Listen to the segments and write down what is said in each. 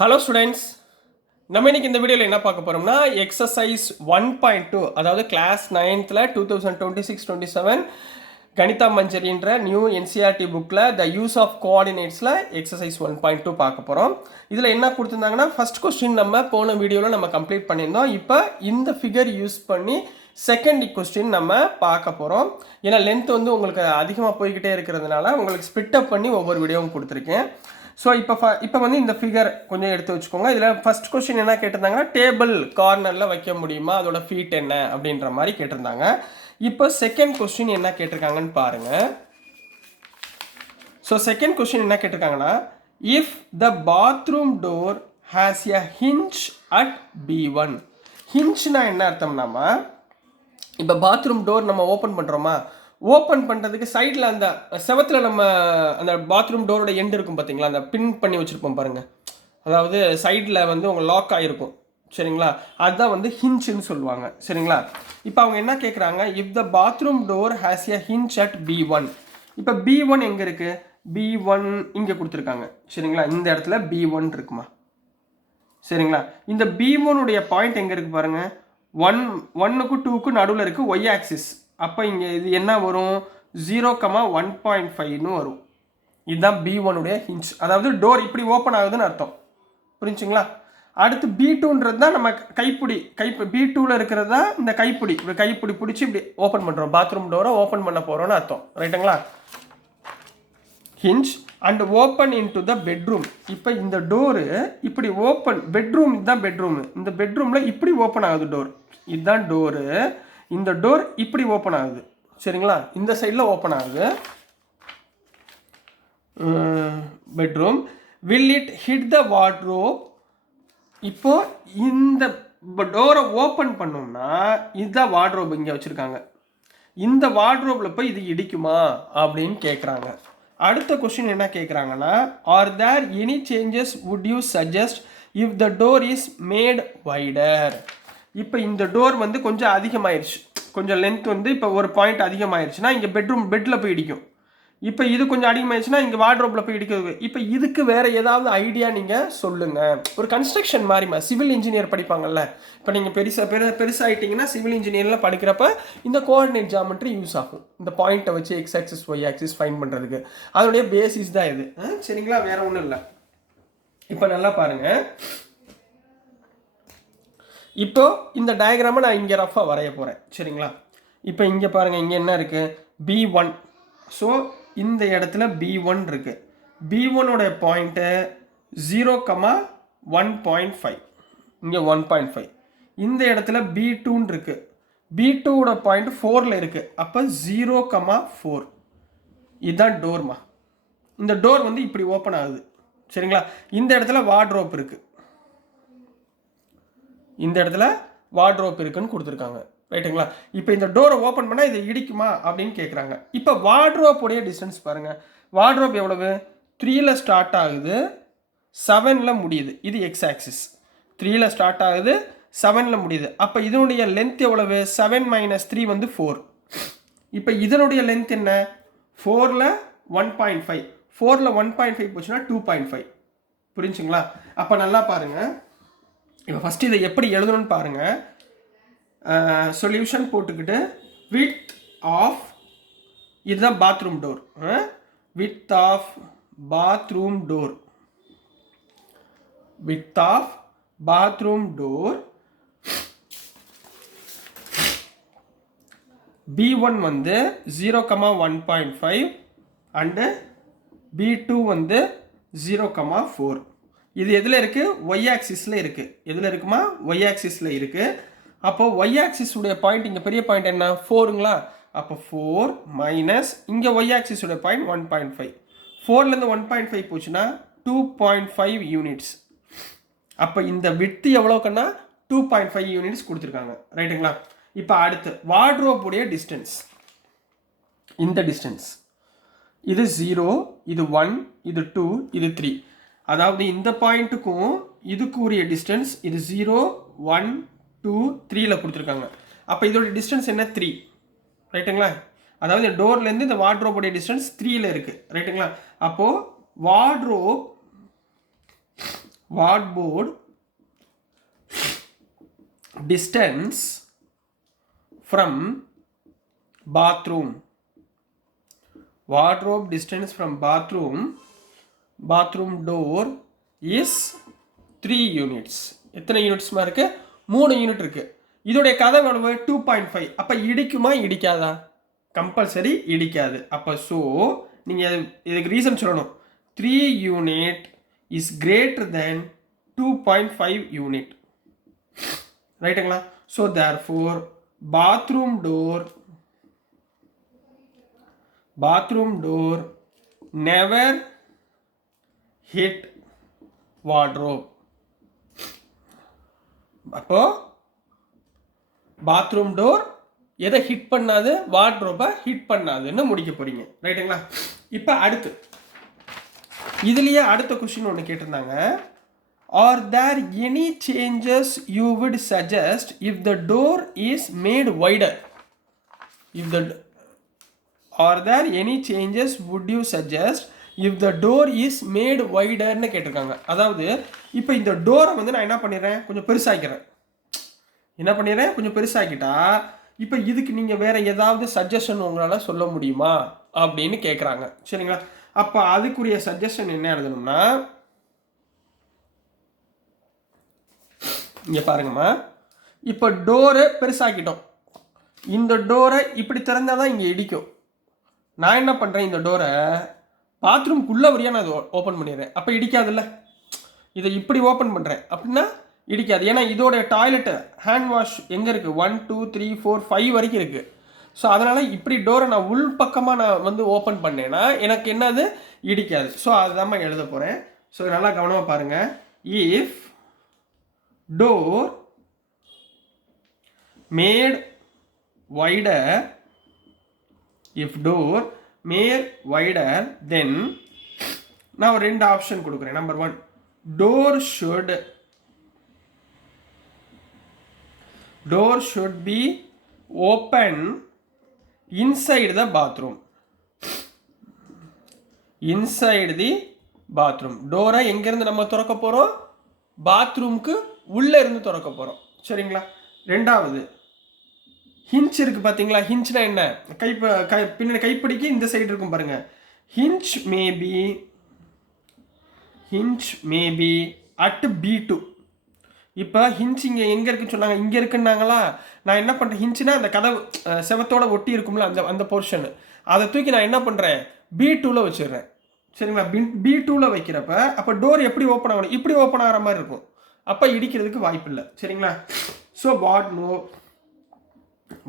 Hello students, நம்ம இன்னைக்கு இந்த வீடியோவில் என்ன பார்க்க போகிறோம்னா எக்ஸசைஸ் 1.2, அதாவது கிளாஸ் 9th 2026-27 கணிதா மஞ்சரின்ற நியூ என்சிஆர்டி புக்கில் த யூஸ் ஆஃப் கோஆர்டினேட்ஸில் எக்ஸசைஸ் 1.2 பார்க்க போகிறோம். இதில் என்ன கொடுத்துருந்தாங்கன்னா ஃபர்ஸ்ட் கொஸ்டின் நம்ம போன வீடியோவில் நம்ம கம்ப்ளீட் பண்ணியிருந்தோம். இப்போ இந்த ஃபிகர் யூஸ் பண்ணி செகண்ட் கொஸ்டின் நம்ம பார்க்க போகிறோம். ஏன்னா லென்த் வந்து உங்களுக்கு அதிகமாக போய்கிட்டே இருக்கிறதுனால உங்களுக்கு ஸ்பிட் அப் பண்ணி ஒவ்வொரு வீடியோவும் கொடுத்துருக்கேன். ஸோ இப்போ வந்து இந்த ஃபிகர் கொஞ்சம் எடுத்து வச்சுக்கோங்க. இதில் ஃபர்ஸ்ட் கொஸ்டின் என்ன கேட்டிருந்தாங்கன்னா டேபிள் கார்னரில் வைக்க முடியுமா, அதோட ஃபீட் என்ன அப்படின்ற மாதிரி கேட்டிருந்தாங்க. இப்போ செகண்ட் கொஸ்டின் என்ன கேட்டிருக்காங்கன்னு பாருங்கள். ஸோ செகண்ட் கொஸ்டின் என்ன கேட்டிருக்காங்கன்னா, if the bathroom door has a hinge at B1. ஹிஞ்ச்னா என்ன அர்த்தம்னாமா, இப்போ பாத்ரூம் டோர் நம்ம ஓப்பன் பண்ணுறோமா, ஓப்பன் பண்ணுறதுக்கு சைடில் அந்த செவத்தில் நம்ம அந்த பாத்ரூம் டோரோட எண்டு இருக்கும் பார்த்தீங்களா, அந்த பின் பண்ணி வச்சுருப்போம் பாருங்கள். அதாவது சைடில் வந்து உங்கள் லாக் ஆகிருக்கும், சரிங்களா? அதுதான் வந்து ஹிஞ்சுன்னு சொல்லுவாங்க, சரிங்களா? இப்போ அவங்க என்ன கேட்குறாங்க, if the bathroom door has a hinge at B1. இப்போ B1 எங்கே இருக்குது? B1 இங்கே கொடுத்துருக்காங்க, சரிங்களா? இந்த இடத்துல B1 இருக்குமா, சரிங்களா? இந்த B1 பாயிண்ட் எங்கே இருக்குது பாருங்கள், 1க்கும் 2க்கும் நடுவில் இருக்குது, ஒய் ஆக்சிஸ். அப்போ இங்கே இது என்ன வரும், 0,1.5ன்னு வரும். இதுதான் B1 ஹிஞ்ச். அதாவது டோர் இப்படி ஓப்பன் ஆகுதுன்னு அர்த்தம், புரிஞ்சுங்களா? அடுத்து B2ன்றது தான் நம்ம கைப்பிடி. B2வில் இருக்கிறது தான் இந்த கைப்பிடி. இப்படி கைப்பிடி பிடிச்சி இப்படி ஓப்பன் பண்ணுறோம், பாத்ரூம் டோரை ஓப்பன் பண்ண போகிறோன்னு அர்த்தம், ரைட்டுங்களா? Hinge and open in to the bedroom. இப்போ இந்த டோரு இப்படி ஓப்பன், பெட்ரூம் இதுதான் பெட்ரூம், இந்த பெட்ரூமில் இப்படி ஓப்பன் ஆகுது டோர், இதுதான் டோரு. இந்த டோர் இப்படி ஓப்பன் ஆகுது, சரிங்களா? இந்த சைடில் ஓப்பன் ஆகுது bedroom. Will it hit the wardrobe. இப்போ இந்த டோரை ஓப்பன் பண்ணோம்னா இதுதான் வார்ட்ரோப் இங்கே வச்சுருக்காங்க. இந்த வார்ட்ரோப்பில் போய் இது இடிக்குமா அப்படின்னு கேட்குறாங்க. அடுத்த கொஸ்டின் என்ன கேட்குறாங்கன்னா, are there any changes would you suggest if the door is made wider. இப்போ இந்த டோர் வந்து கொஞ்சம் அதிகமாகிடுச்சு, கொஞ்சம் லென்த் வந்து இப்போ ஒரு பாயிண்ட் அதிகமாகிடுச்சுன்னா இங்கே பெட்டில் போய் இடிக்கும். இப்போ இது கொஞ்சம் அதிகமாகிடுச்சுன்னா இங்கே வார்ட்ரோப்பில் போய் இடிக்கிறது. இப்போ இதுக்கு வேறு ஏதாவது ஐடியா நீங்கள் சொல்லுங்கள். ஒரு கன்ஸ்ட்ரக்ஷன் மாதிரிமா, சிவில் இன்ஜினியர் படிப்பாங்கல்ல, இப்போ நீங்கள் பெருசாகிட்டிங்கன்னா சிவில் இன்ஜினியரில் படிக்கிறப்ப இந்த கோஆர்டினேட் ஜாமெட்ரி யூஸ் ஆகும். இந்த பாயிண்ட்டை வச்சு X axis Y axis find பண்ணுறதுக்கு அதனுடைய பேசிஸ் தான் இது, சரிங்களா? வேறு ஒன்றும் இல்லை. இப்போ நல்லா பாருங்கள். இப்போ இந்த டயக்ராமை நான் இங்கே ரஃபாக வரைய போகிறேன், சரிங்களா? இப்போ இங்கே பாருங்கள், இங்கே என்ன இருக்குது, B1. ஸோ இந்த இடத்துல B1 இருக்குது. B1 பாயிண்ட்டு 0,1.5, இங்கே 1.5. இந்த இடத்துல B2 இருக்குது. B2 பாயிண்ட் 4ல் இருக்குது. அப்போ 0,4. இதுதான் டோர்மா. இந்த டோர் வந்து இப்படி ஓப்பன் ஆகுது, சரிங்களா? இந்த இடத்துல வார்ட்ரோப் இருக்குது, இந்த இடத்துல வார்ட்ரோப் இருக்குன்னு கொடுத்துருக்காங்க, ரைட்டுங்களா? இப்போ இந்த டோரை ஓப்பன் பண்ணால் இதை இடிக்குமா அப்படின்னு கேட்குறாங்க. இப்போ வார்ட்ரோப்புடைய டிஸ்டன்ஸ் பாருங்கள். வார்ட்ரோப் எவ்வளவு, 3ல் ஸ்டார்ட் ஆகுது, 7ல் முடியுது. இது எக்ஸ் ஆக்சிஸ். 3ல் ஸ்டார்ட் ஆகுது, 7ல் முடியுது. அப்போ இதனுடைய லென்த் எவ்வளவு, 7 - 3 வந்து 4. இப்போ இதனுடைய லென்த் என்ன, 4ல் 1.5. 4ல் 1.5 போச்சுன்னா 2.5. புரிஞ்சுங்களா? அப்போ நல்லா பாருங்கள். இப்போ ஃபஸ்ட்டு இதை எப்படி எழுதணும்னு பாருங்கள். சொல்யூஷன் போட்டுக்கிட்டு வித் ஆஃப், இதுதான் bathroom door, width of bathroom door, width of bathroom door B1 வந்து 0,1.5 அண்டு B2 வந்து 0,4. இது எதில் இருக்குது, ஒய் ஆக்சிஸில் இருக்குது. எதில் இருக்குமா, ஒய் ஆக்சிஸில் இருக்குது. அப்போது ஒய் ஆக்சிஸ் உடைய பாயிண்ட், இங்கே பெரிய பாயிண்ட் என்ன, 4ங்களா? அப்போ 4 மைனஸ் இங்கே ஒய் ஆக்சிஸ் உடைய பாயிண்ட் 1.5. 4லேருந்து 1.5 போச்சுன்னா 2.5 யூனிட்ஸ். அப்போ இந்த விட்த் எவ்வளோக்குன்னா 2.5 யூனிட்ஸ் கொடுத்துருக்காங்க, ரைட்டுங்களா? இப்போ அடுத்து வார்ட்ரோப் உடைய டிஸ்டன்ஸ், இந்த டிஸ்டன்ஸ் இது 0, இது 1, இது 2, இது 3. அதாவது இந்த பாயிண்ட்டுக்கும் இதுக்கு உரிய டிஸ்டன்ஸ் இது 0, 1, 2, 3ல் கொடுத்துருக்காங்க. அப்போ இதோட டிஸ்டன்ஸ் என்ன, 3, ரைட்டுங்களா? அதாவது இந்த டோர்லேருந்து இந்த வார்ட்ரோப்புடைய டிஸ்டன்ஸ் 3ல் இருக்குது, ரைட்டுங்களா? அப்போது wardrobe distance from bathroom. Wardrobe distance from bathroom door is 3 units. எத்தனை யூனிட்ஸ்மா இருக்கு? 3 யூனிட் இருக்கு. இதோடைய கதவு அளவு 2.5. அப்ப இடிக்குமா இடிக்காதா? கம்பல்சரி இடிக்காது. அப்ப ஸோ நீங்கள் இதுக்கு ரீசன் சொல்லணும். 3 unit is greater than 2.5 unit. ரைட்டுங்களா? So therefore bathroom door never hit wardrobe. அப்போ பாத்ரூம் டோர் எதை ஹிட் பண்ணாது? வார்ட்ரோபை ஹிட் பண்ணாதுன்னு முடிக்க போறீங்க. ரைட்டுங்களா? இப்போ அடுத்து இதுலயே அடுத்த கொஸ்டின் ஒன்று கேட்டிருந்தாங்க. Are there any changes you would suggest if the door is made wider? Are there any changes would you suggest if the door is made wider ன்னு கேட்டிருக்காங்க. அதாவது இப்போ இந்த டோரை வந்து நான் என்ன பண்ணிடுறேன், கொஞ்சம் பெருசாக்கிட்டா இப்போ இதுக்கு நீங்கள் வேற ஏதாவது சஜஷன் உங்களால் சொல்ல முடியுமா அப்படின்னு கேட்குறாங்க. சரிங்களா? அப்போ அதுக்குரிய சஜஷன் என்ன எழுதணும்னா, இங்கே பாருங்கம்மா, இப்போ டோரை பெருசாக்கிட்டோம். இந்த டோரை இப்படி திறந்தால் தான் இங்கே இடிக்கும். நான் என்ன பண்ணுறேன், இந்த டோரை பாத்ரூம்குள்ளே வரையா நான் ஓப்பன் பண்ணிடுறேன். அப்போ இடிக்காதுல்ல. இதை இப்படி ஓப்பன் பண்ணுறேன் அப்படின்னா இடிக்காது. ஏன்னா இதோட டாய்லெட்டு ஹேண்ட் வாஷ் எங்கே இருக்குது? 1 2 3 4 5 வரைக்கும் இருக்குது. ஸோ அதனால் இப்படி டோரை நான் உள் பக்கமாக நான் வந்து ஓப்பன் பண்ணேன்னா எனக்கு என்னது இடிக்காது. ஸோ அதுதான் எழுத போகிறேன். ஸோ நல்லா கவனமாக பாருங்கள். இஃப் டோர் மேட் வைடர் தென் நான் ஒரு 2 ஆப்ஷன் கொடுக்குறேன். Number 1, door should be open inside the bathroom. டோரை எங்கேருந்து நம்ம திறக்க போகிறோம்? பாத்ரூம்க்கு உள்ளே இருந்து திறக்க போகிறோம். சரிங்களா? ரெண்டாவது, ஹிஞ்ச் இருக்குது பார்த்தீங்களா? ஹிஞ்ச்னா என்ன? பின்னாடி கைப்பிடிக்கு இந்த சைடு இருக்கும் பாருங்க. Hinge maybe at B2. இப்போ ஹிஞ்ச் இங்கே எங்கே இருக்குன்னு சொன்னாங்க, இங்கே இருக்குன்னாங்களா? நான் என்ன பண்ணுறேன், ஹிஞ்சுனா அந்த கதவு செவத்தோட ஒட்டி இருக்கும்ல அந்த போர்ஷன், அதை தூக்கி நான் என்ன பண்ணுறேன், B2ல் வச்சிடுறேன். சரிங்களா? B2ல் வைக்கிறப்ப அப்போ டோர் எப்படி ஓப்பன் ஆகணும்? இப்படி ஓப்பன் ஆகிற மாதிரி இருக்கும். அப்போ இடிக்கிறதுக்கு வாய்ப்பு இல்லை. சரிங்களா? So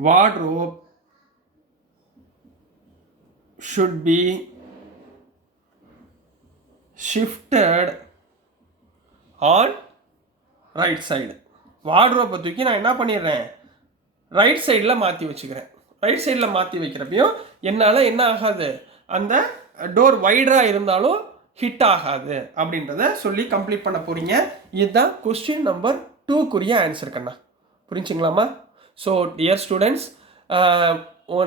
wardrobe should be shifted on right side. வார்ட்ரோப்பை தூக்கி நான் என்ன பண்ணிடுறேன், ரைட் சைடில் மாற்றி வச்சுக்கிறேன். ரைட் சைடில் மாற்றி வைக்கிறப்பையும் என்னால் என்ன ஆகாது, அந்த டோர் வைடராக இருந்தாலும் ஹிட் ஆகாது அப்படின்றத சொல்லி கம்ப்ளீட் பண்ண போகிறீங்க. இதுதான் கொஸ்டின் நம்பர் 2க்குரிய ஆன்சர் கண்ணா. புரிஞ்சுங்களாமா? ஸோ டியர் ஸ்டூடெண்ட்ஸ்,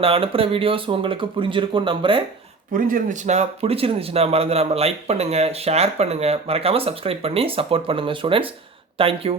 நான் அனுப்புகிற வீடியோஸ் உங்களுக்கு புரிஞ்சிருக்கும்னு நம்புகிறேன். பிடிச்சிருந்துச்சுன்னா மறந்துடாமல் லைக் பண்ணுங்கள், ஷேர் பண்ணுங்கள், மறக்காமல் சப்ஸ்கிரைப் பண்ணி சப்போர்ட் பண்ணுங்கள் ஸ்டூடெண்ட்ஸ். தேங்க்யூ.